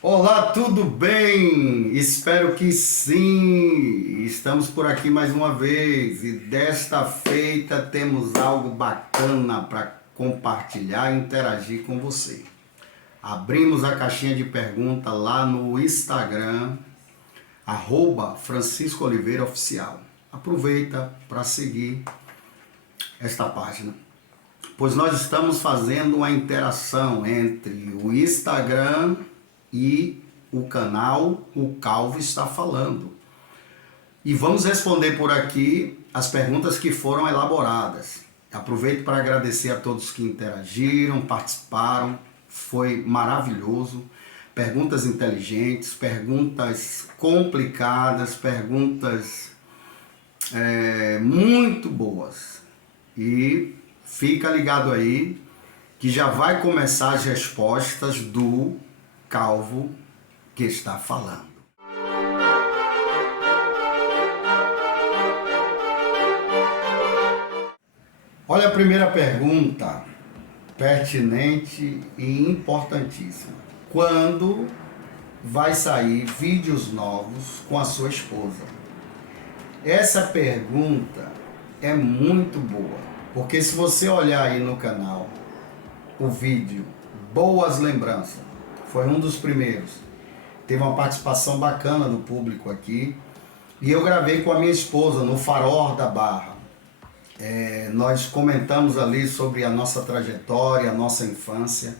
Olá, tudo bem? Espero que sim. Estamos por aqui mais uma vez e desta feita temos algo bacana para compartilhar e interagir com você. Abrimos a caixinha de pergunta lá no Instagram, @Francisco Oliveira Oficial. Aproveita para seguir esta página, pois nós estamos fazendo uma interação entre o Instagram e o canal O Calvo Está Falando. E vamos responder por aqui as perguntas que foram elaboradas. Aproveito para agradecer a todos que interagiram, participaram, foi maravilhoso. Perguntas inteligentes, perguntas complicadas, perguntas muito boas. E fica ligado aí que já vai começar as respostas do Calvo que está falando. Olha a primeira pergunta, pertinente e importantíssima. Quando vai sair vídeos novos com a sua esposa? Essa pergunta é muito boa, porque se você olhar aí no canal, o vídeo Boas Lembranças, foi um dos primeiros. Teve uma participação bacana do público aqui. E eu gravei com a minha esposa no Farol da Barra. Nós comentamos ali sobre a nossa trajetória, a nossa infância.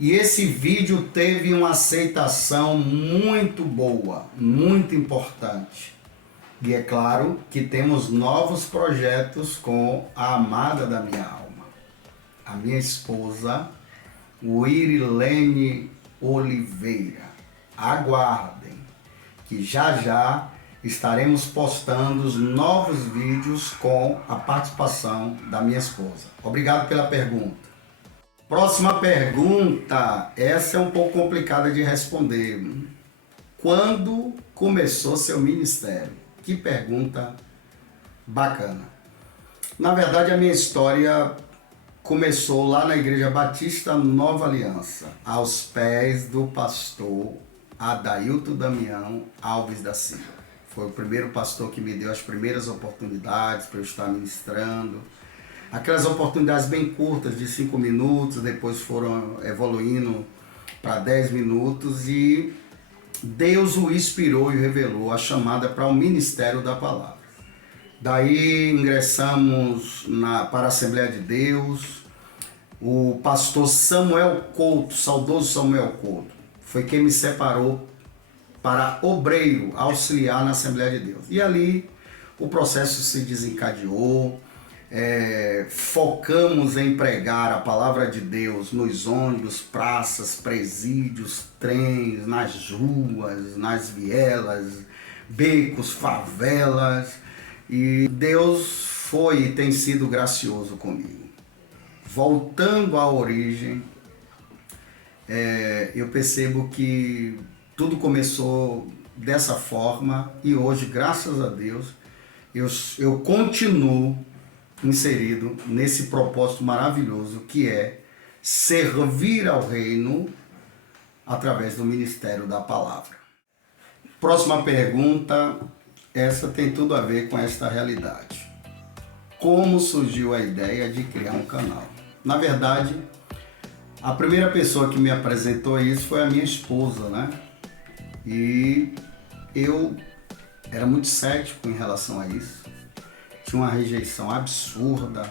E esse vídeo teve uma aceitação muito boa, muito importante. E é claro que temos novos projetos com a amada da minha alma, a minha esposa, Wirilene Oliveira. Aguardem, que já estaremos postando os novos vídeos com a participação da minha esposa. Obrigado pela pergunta. Próxima pergunta, essa é um pouco complicada de responder. Quando começou seu ministério? Que pergunta bacana. Na verdade, a minha história começou lá na Igreja Batista Nova Aliança, aos pés do pastor Adailton Damião Alves da Silva. Foi o primeiro pastor que me deu as primeiras oportunidades para eu estar ministrando. Aquelas oportunidades bem curtas, de 5 minutos, depois foram evoluindo para 10 minutos e Deus o inspirou e revelou a chamada para o ministério da palavra. Daí ingressamos para a Assembleia de Deus. O pastor Samuel Couto, saudoso Samuel Couto, foi quem me separou para obreiro, auxiliar na Assembleia de Deus. E ali o processo se desencadeou, focamos em pregar a palavra de Deus nos ônibus, praças, presídios, trens, nas ruas, nas vielas, becos, favelas. E Deus foi e tem sido gracioso comigo. Voltando à origem, eu percebo que tudo começou dessa forma e hoje, graças a Deus, eu continuo inserido nesse propósito maravilhoso que é servir ao reino através do ministério da palavra. Próxima pergunta. Essa tem tudo a ver com esta realidade. Como surgiu a ideia de criar um canal? Na verdade, a primeira pessoa que me apresentou isso foi a minha esposa, né? E eu era muito cético em relação a isso. Tinha uma rejeição absurda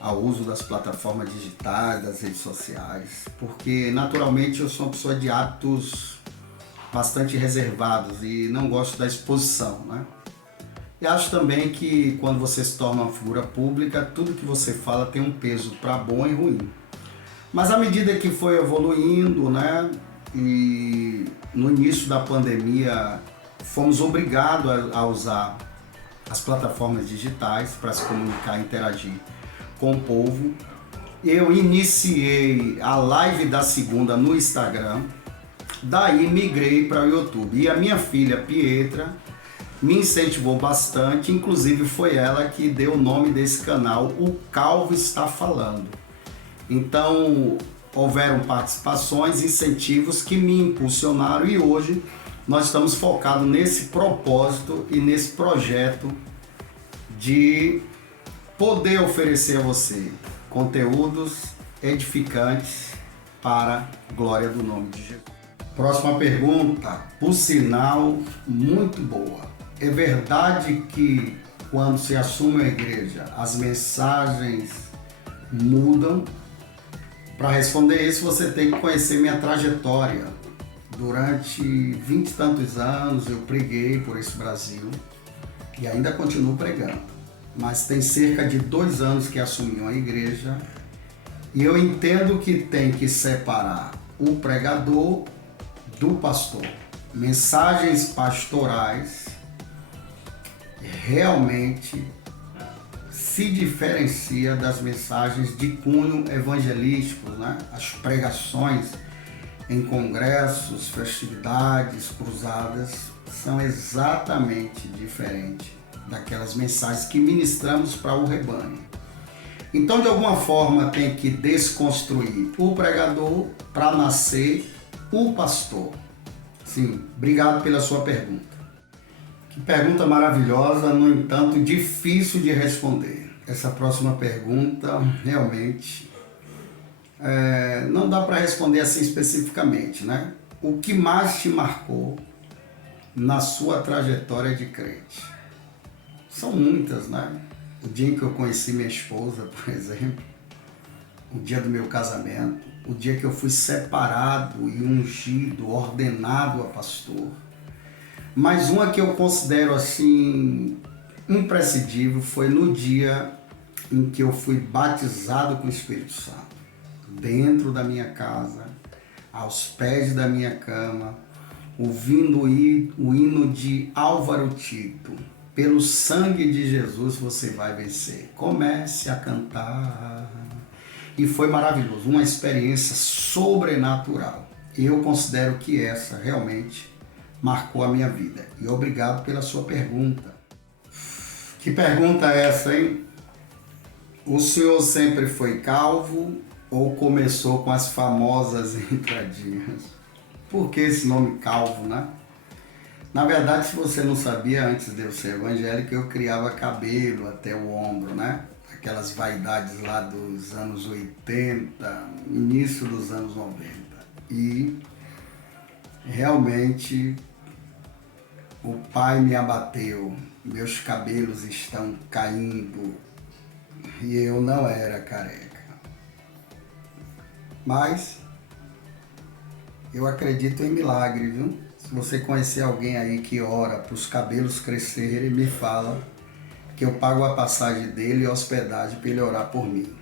ao uso das plataformas digitais, das redes sociais, porque naturalmente eu sou uma pessoa de hábitos bastante reservados e não gosto da exposição, né? E acho também que quando você se torna uma figura pública, tudo que você fala tem um peso para bom e ruim. Mas à medida que foi evoluindo, né, e no início da pandemia fomos obrigados a usar as plataformas digitais para se comunicar e interagir com o povo. Eu iniciei a live da segunda no Instagram. Daí migrei para o YouTube e a minha filha Pietra me incentivou bastante, inclusive foi ela que deu o nome desse canal, O Calvo Está Falando. Então houveram participações, incentivos que me impulsionaram e hoje nós estamos focados nesse propósito e nesse projeto de poder oferecer a você conteúdos edificantes para a glória do nome de Jesus. Próxima pergunta, por sinal, muito boa. É verdade que quando se assume a igreja, as mensagens mudam? Para responder isso, você tem que conhecer minha trajetória. Durante 20 e tantos anos eu preguei por esse Brasil e ainda continuo pregando. Mas tem cerca de 2 anos que assumi a igreja e eu entendo que tem que separar o pregador do pastor. Mensagens pastorais realmente se diferencia das mensagens de cunho evangelístico, né? As pregações em congressos, festividades, cruzadas são exatamente diferentes daquelas mensagens que ministramos para o rebanho. Então, de alguma forma, tem que desconstruir o pregador para nascer o pastor. Sim, obrigado pela sua pergunta. Que pergunta maravilhosa, no entanto, difícil de responder. Essa próxima pergunta, realmente, não dá para responder assim especificamente, né? O que mais te marcou na sua trajetória de crente? São muitas, né? O dia em que eu conheci minha esposa, por exemplo, o dia do meu casamento, o dia que eu fui separado e ungido, ordenado a pastor. Mas uma que eu considero assim imprescindível foi no dia em que eu fui batizado com o Espírito Santo, dentro da minha casa, aos pés da minha cama, ouvindo o hino de Álvaro Tito. Pelo sangue de Jesus você vai vencer. Comece a cantar. E foi maravilhoso, uma experiência sobrenatural. Eu considero que essa realmente marcou a minha vida. E obrigado pela sua pergunta. Que pergunta é essa, hein? O senhor sempre foi calvo ou começou com as famosas entradinhas? Por que esse nome calvo, né? Na verdade, se você não sabia, antes de eu ser evangélico, eu criava cabelo até o ombro, né? Aquelas vaidades lá dos anos 80, início dos anos 90. E realmente o pai me abateu, meus cabelos estão caindo e eu não era careca. Mas eu acredito em milagre, viu? Se você conhecer alguém aí que ora para os cabelos crescerem, me fala que eu pago a passagem dele e a hospedagem para ele orar por mim.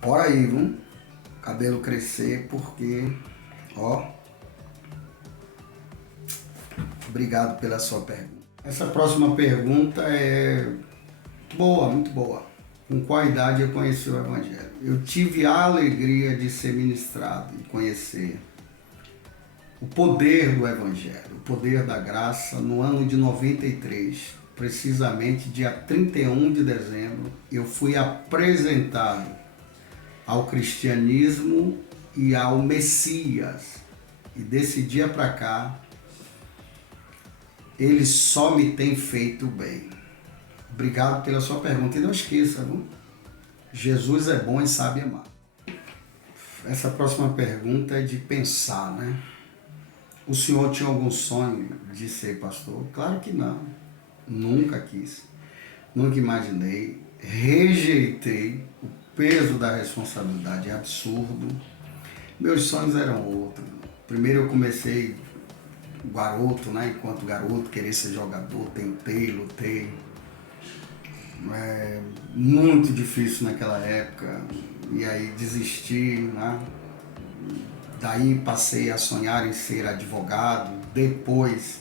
Ora aí, viu? Cabelo crescer, porque, ó, obrigado pela sua pergunta. Essa próxima pergunta é boa, muito boa. Com qual idade eu conheci o Evangelho? Eu tive a alegria de ser ministrado e conhecer o poder do Evangelho, o poder da graça, no ano de 93, precisamente dia 31 de dezembro, eu fui apresentado ao cristianismo e ao Messias. E desse dia para cá, ele só me tem feito bem. Obrigado pela sua pergunta. E não esqueça, viu? Jesus é bom e sabe amar. Essa próxima pergunta é de pensar, né? O senhor tinha algum sonho de ser pastor? Claro que não. Nunca quis. Nunca imaginei. Rejeitei. O peso da responsabilidade é absurdo. Meus sonhos eram outros. Primeiro eu comecei garoto, né? Enquanto garoto, querer ser jogador, tentei, lutei. Muito difícil naquela época. E aí desisti, né? Daí passei a sonhar em ser advogado, depois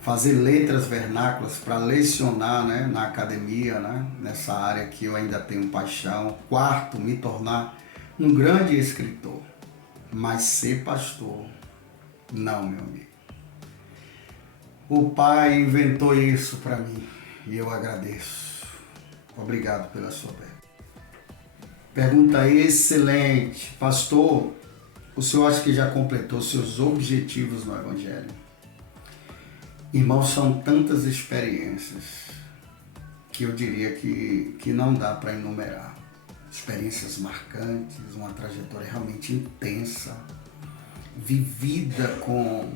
fazer letras vernáculas para lecionar, né, na academia, né, nessa área que eu ainda tenho paixão. Quarto, me tornar um grande escritor. Mas ser pastor, não, meu amigo. O Pai inventou isso para mim e eu agradeço. Obrigado pela sua pergunta. Pergunta excelente. Pastor, o senhor acha que já completou seus objetivos no Evangelho? Irmãos, são tantas experiências que eu diria que não dá para enumerar. Experiências marcantes, uma trajetória realmente intensa, vivida com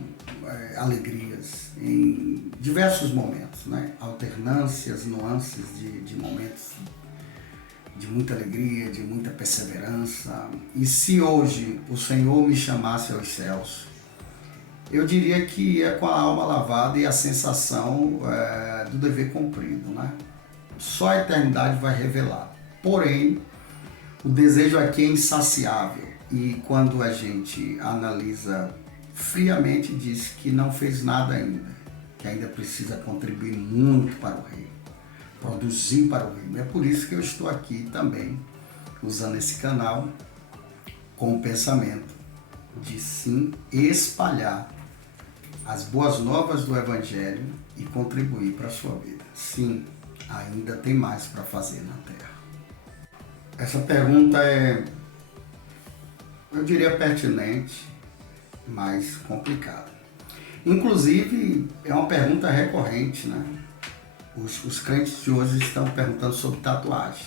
alegrias em diversos momentos, né? Alternâncias, nuances de momentos de muita alegria, de muita perseverança. E se hoje o Senhor me chamasse aos céus, eu diria que é com a alma lavada e a sensação do dever cumprido, né? Só a eternidade vai revelar. Porém, o desejo aqui é insaciável e quando a gente analisa friamente diz que não fez nada ainda, que ainda precisa contribuir muito para o reino, produzir para o reino. É por isso que eu estou aqui também usando esse canal com o pensamento de sim espalhar as boas novas do Evangelho e contribuir para a sua vida. Sim, ainda tem mais para fazer na Terra. Essa pergunta é, eu diria, pertinente, mas complicada. Inclusive, é uma pergunta recorrente, né? Os crentes de hoje estão perguntando sobre tatuagem.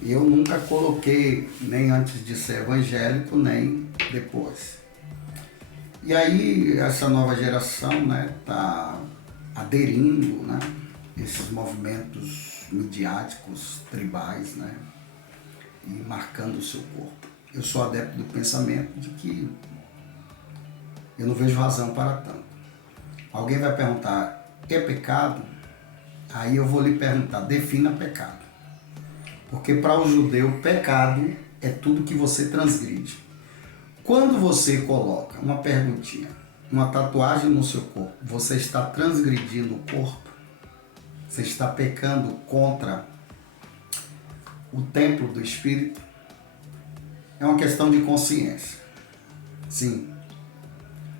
Eu nunca coloquei, nem antes de ser evangélico, nem depois. E aí, essa nova geração, né, tá aderindo, né, esses movimentos midiáticos, tribais, né, e marcando o seu corpo. Eu sou adepto do pensamento de que eu não vejo razão para tanto. Alguém vai perguntar, é pecado? Aí eu vou lhe perguntar, defina pecado. Porque para o judeu, pecado é tudo que você transgride. Quando você coloca uma perguntinha, uma tatuagem no seu corpo, você está transgredindo o corpo? Você está pecando contra o templo do Espírito? É uma questão de consciência. Sim.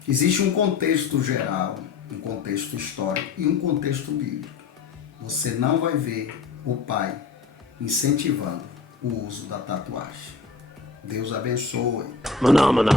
Existe um contexto geral, um contexto histórico e um contexto bíblico. Você não vai ver o pai incentivando o uso da tatuagem. Deus abençoe. Maná, maná.